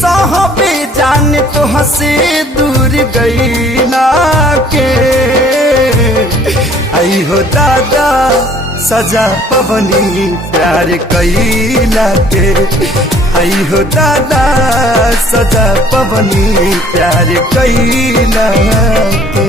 साहबे जान तो हंसे दूर गई ना के आई हो दादा सजा पवनी प्यार कैला के आई हो दादा सजा पवनी प्यार कैला के।